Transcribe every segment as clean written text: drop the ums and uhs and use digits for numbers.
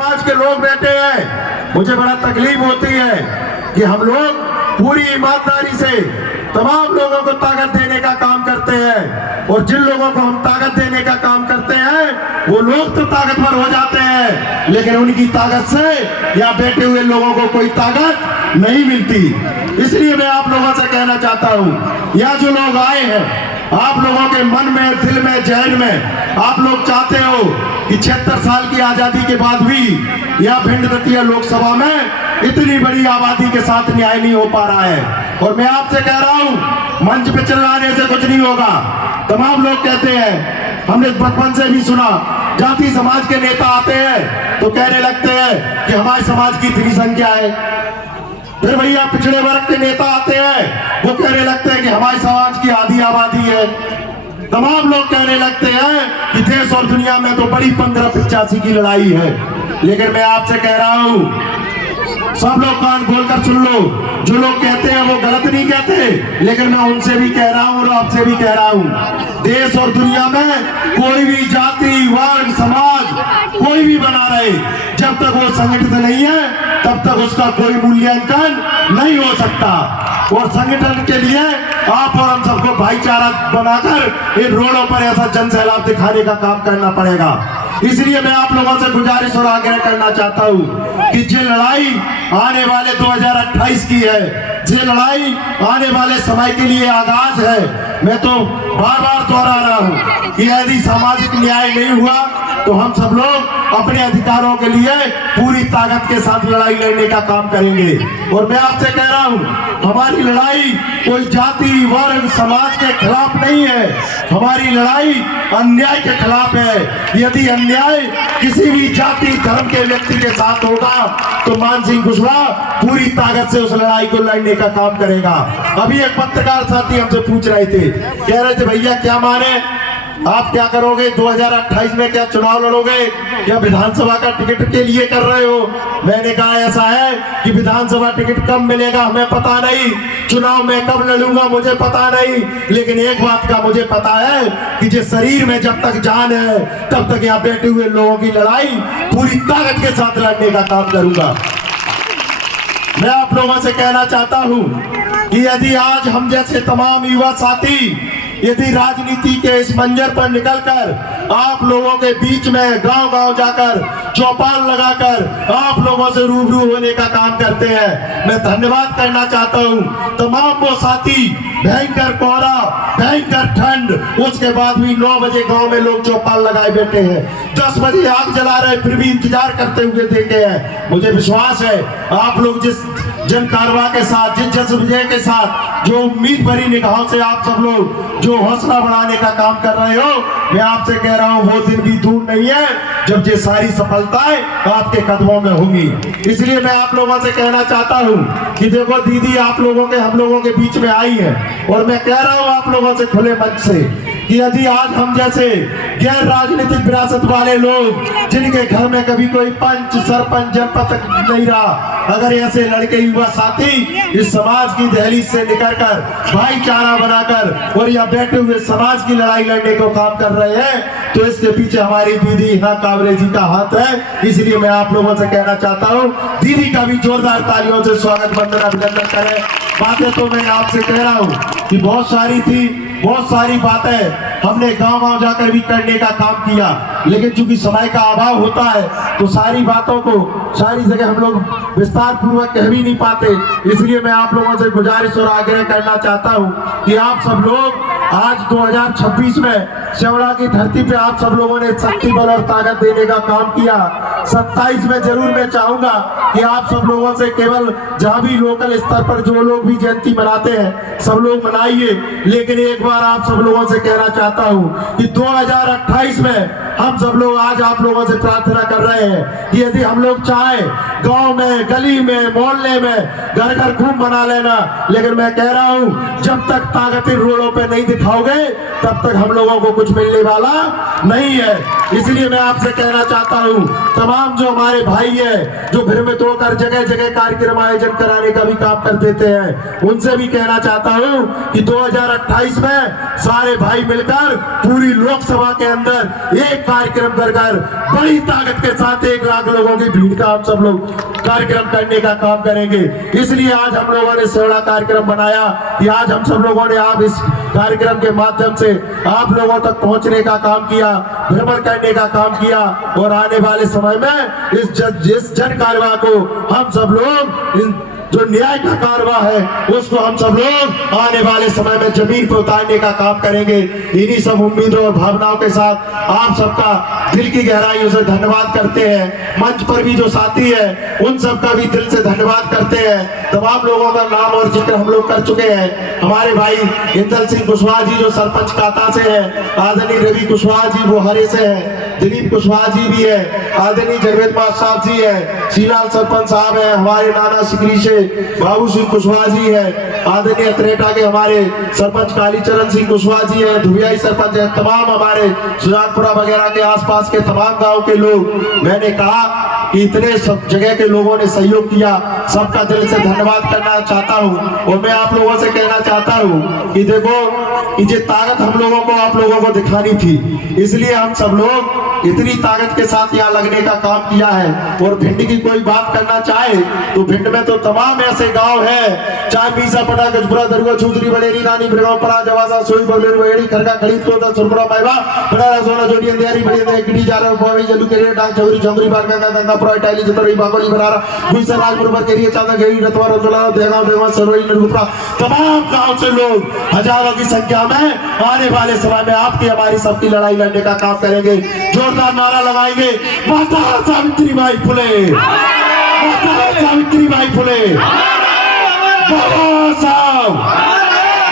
समाज के लोग बैठे हैं, मुझे बड़ा तकलीफ होती है कि हम लोग पूरी ईमानदारी से तमाम लोगों को ताकत देने का काम करते हैं, और जिन लोगों को हम ताकत देने का काम करते हैं वो लोग तो ताकतवर हो जाते हैं, लेकिन उनकी ताकत से यहाँ बैठे हुए लोगों को कोई ताकत नहीं मिलती। इसलिए मैं आप लोगों से कहना चाहता हूँ, यहाँ जो लोग आए हैं, आप लोगों के मन में, दिल में, जहन में आप लोग चाहते हो कि 76 साल की आजादी के बाद भी यहाँ भिंड दतिया लोकसभा में इतनी बड़ी आबादी के साथ न्याय नहीं हो पा रहा है। और मैं आपसे कह रहा हूं, मंच पे चिल्लाने से कुछ नहीं होगा। तमाम लोग कहते हैं, हमने बचपन से भी सुना, जाति समाज के नेता आते हैं तो कहने लगते हैं कि हमारे समाज की इतनी संख्या है। फिर भैया पिछड़े वर्ग के नेता आते हैं, वो कहने लगते हैं कि हमारे समाज की आधी आबादी है। तमाम लोग कहने लगते हैं कि देश और दुनिया में तो बड़ी 1585 की लड़ाई है। लेकिन मैं आपसे कह रहा हूं, सब लोग कान खोलकर सुन लो, जो लोग कहते हैं वो गलत नहीं कहते, लेकिन मैं उनसे भी कह रहा हूं और आपसे भी कह रहा हूं, देश और दुनिया में कोई भी जाति, वर्ग, समाज कोई भी बना रहे, जब तक वो संगठित नहीं है तब तक उसका कोई मूल्यांकन नहीं हो सकता। और संगठन के लिए आप और हम सबको भाईचारा बनाकर इन रोडों पर ऐसा जन सैलाब दिखाने का काम करना पड़ेगा। इसलिए मैं आप लोगों से गुजारिश और आग्रह करना चाहता हूं कि जो लड़ाई आने वाले 2028 की है, जो लड़ाई आने वाले समय के लिए आगाज है, मैं तो बार बार दोहरा रहा हूं कि यदि सामाजिक न्याय नहीं हुआ तो हम सब लोग अपने अधिकारों के लिए पूरी ताकत के साथ लड़ाई लड़ने का काम करेंगे। और मैं आपसे कह रहा हूं, हमारी लड़ाई कोई जाति, वर्ग, समाज के खिलाफ नहीं है, हमारी लड़ाई अन्याय के खिलाफ है। यदि अन्याय किसी भी जाति, धर्म के व्यक्ति के साथ होगा तो मान सिंह कुशवाहा पूरी ताकत से उस लड़ाई को लड़ने का काम करेगा। अभी एक पत्रकार साथी हमसे पूछ रहे थे, कह रहे थे भैया क्या माने, आप क्या करोगे 2028 में, क्या चुनाव लड़ोगे, क्या विधानसभा का टिकट के लिए कर रहे हो? मैंने कहा ऐसा है कि विधानसभा टिकट कब मिलेगा हमें पता नहीं, चुनाव में कब लड़ूंगा मुझे पता नहीं, लेकिन एक बात का मुझे पता है कि जिस शरीर में जब तक जान है तब तक यहाँ बैठे हुए लोगों की लड़ाई पूरी ताकत के साथ लड़ने का काम करूंगा। मैं आप लोगों से कहना चाहता हूं कि यदि आज हम जैसे तमाम युवा साथी यदि राजनीति के इस मंजर पर निकलकर आप लोगों के बीच में गांव-गांव जाकर चौपाल लगाकर आप लोगों से रूबरू होने का काम करते हैं, मैं धन्यवाद करना चाहता हूं। तमाम वो साथी, भयंकर कोहरा, भयंकर ठंड, उसके बाद भी 9 बजे गांव में लोग चौपाल लगाए बैठे हैं, 10 बजे आग जला रहे फिर भी इंतजार करते हुए देखे हैं। मुझे विश्वास है आप लोग जिस जन कारवा के साथ, जिस जज्बे के साथ, जो उम्मीद भरी निगाहों से आप सब लोग जो हौसला बढ़ाने का काम कर रहे हो, मैं आपसे कह रहा हूं वो दिन भी दूर नहीं है जब ये सारी सफलताएं आपके कदमों में होंगी। इसलिए मैं आप लोगों से कहना चाहता हूं कि देखो दीदी आप लोगों के, हम लोगों के बीच में आई है, और मैं कह रहा हूं आप लोगों से खुले मंच से कि यदि आज हम जैसे गैर राजनीतिक विरासत वाले लोग, जिनके घर में कभी कोई पंच, सरपंच, जनपद नहीं रहा, अगर ऐसे लड़के युवा साथी इस समाज की दहलीज से निकलकर भाईचारा बनाकर और यहाँ बैठे हुए समाज की लड़ाई लड़ने को काम कर रहे हैं, तो इसके पीछे हमारी दीदी हिना कांवरे जी का हाथ है। इसलिए मैं आप लोगों से कहना चाहता हूँ, दीदी का भी जोरदार तालियों से स्वागत, वंदन, अभिनंदन करें। बातें तो मैं आपसे कह रहा हूँ कि बहुत सारी थी, बहुत सारी बातें हमने गांव-गांव जाकर भी करने का काम किया, लेकिन चूंकि समय का अभाव होता है तो सारी बातों को सारी जगह हम लोग विस्तार पूर्वक कह भी नहीं पाते। इसलिए मैं आप लोगों से गुजारिश और आग्रह करना चाहता हूं कि आप सब लोग आज 2026 में शेवड़ा की धरती पे आप सब लोगों ने शक्ति बल और ताकत देने का काम किया। 27 में जरूर मैं चाहूंगा कि आप सब लोगों से केवल जहां भी लोकल स्तर पर जो लोग भी जयंती मनाते हैं सब लोग मनाइए, लेकिन एक बार आप सब लोगों से कहना चाहता हूं कि 2028 में हम सब लोग आज आप लोगों से प्रार्थना कर रहे हैं कि यदि हम लोग चाहे गांव में, गली में, मोहल्ले में घर घर घूम बना लेना, लेकिन मैं कह रहा हूं जब तक ताकत इन रोडों पे नहीं दिखाओगे तब तक हम लोगों को कुछ मिलने वाला नहीं है। इसलिए मैं आपसे कहना चाहता हूं, तमाम जो हमारे भाई है जो भ्रमित होकर जगह जगह कार्यक्रम आयोजन कराने का भी काम कर देते हैं, उनसे भी कहना चाहता हूं कि 2028 में सारे भाई मिलकर पूरी लोकसभा के अंदर एक कार्यक्रम कर कर बड़ी ताकत के साथ 1 लाख लोगों की भीड़ का हम सब लोग कार्यक्रम करने का काम करेंगे। इसलिए आज हम लोगों ने सेवा कार्यक्रम बनाया कि आज हम सब लोगों ने आप इस कार्यक्रम के माध्यम से आप लोगों तक पहुंचने का काम किया, भ्रमण करने का काम किया और आने वाले समय में इस जन कार्यक्रम को हम सब लोग जो न्याय का कारवा है उसको हम सब लोग आने वाले समय में जमीन पर उतारने का काम करेंगे। इन्हीं सब उम्मीदों और भावनाओं के साथ आप सबका दिल की गहराइयों से धन्यवाद करते हैं। मंच पर भी जो साथी है उन सबका भी दिल से धन्यवाद करते हैं। तमाम लोगों का नाम और जिक्र हम लोग कर चुके हैं। हमारे भाई इंदल सिंह कुशवाहा जी जो सरपंच काता से है, आदरणीय रवि कुशवाहा जी वो हरे से है, दिलीप कुशवाहा जी भी है, आदरणीय जरवेद साहब जी है, शीलाल सरपंच साहब है, हमारे नाना सिकरी से बाबू सिंह कुशवाहा जी है, आदरणीय अतरेटा के हमारे सरपंच कालीचरण सिंह कुशवाहा जी है, धुबियाई सरपंच है, तमाम हमारे सुजानपुरा वगैरह के आसपास के तमाम गांव के लोग, मैंने कहा कि इतने सब जगह के लोगों ने सहयोग किया, सबका दिल से धन्यवाद करना चाहता हूं। और मैं आप लोगों से कहना चाहता हूं कि देखो कि ये ताकत हम लोगों को आप लोगों को दिखानी थी, इसलिए हम सब लोग इतनी ताकत के साथ यहाँ लगने का काम किया है। और भिंड की कोई बात करना चाहे तो भिंड में तो तमाम ऐसे गांव हैं, चाहे मीसा पटा गजपुरा दरगाह छूतरी बड़ेरी नानी बिरगांव परा जवासा सोई बगलेर बहेड़ी खरगा खड़ी तोता सुरपुरा मैवा बड़ा सोना जोड़ी अंधेरी बड़ी अंधेरी गिडी जा रहा पावी जल्लू के डांग चौरी चौरी बार गंगा गंगा पुरा टाइली जतरी बागोली बरारा गुईसर राजपुर पर केरी चांदा घेरी रतवा रतला देगांव देगांव सरोई नरगुप्ता तमाम गांव से लोग हजारों की संख्या में आने वाले समय में आपकी हमारी सबकी लड़ाई लड़ने का काम करेंगे। जोरदार नारा लगाएंगे, माता सावित्रीबाई फुले, माता सावित्रीबाई फुले, बाबा साहब,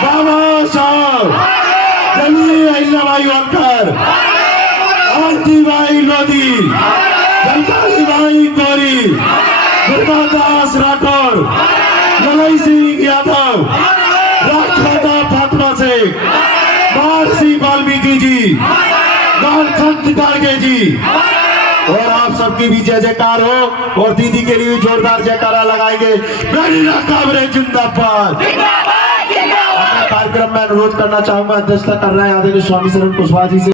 बाबा साहब, जलिया अहिल्याबाई होलकर, आंटीबाई लोधी, जनतालीबाई गौरी, दुर्गादास राठौर, ललाई सिंह यादव, राजमाता फातिमा शेख, महर्षि वाल्मीकि जी, संत गाड़गे जी, और आप सबकी भी जय जयकार हो। और दीदी के लिए जोरदार जयकारा लगाएंगे, जिंदाबाद। कार्यक्रम में अनुरोध करना चाहूंगा, अध्यक्षता कर रहे हैं आदरणीय स्वामी शरण कुशवाहा जी से।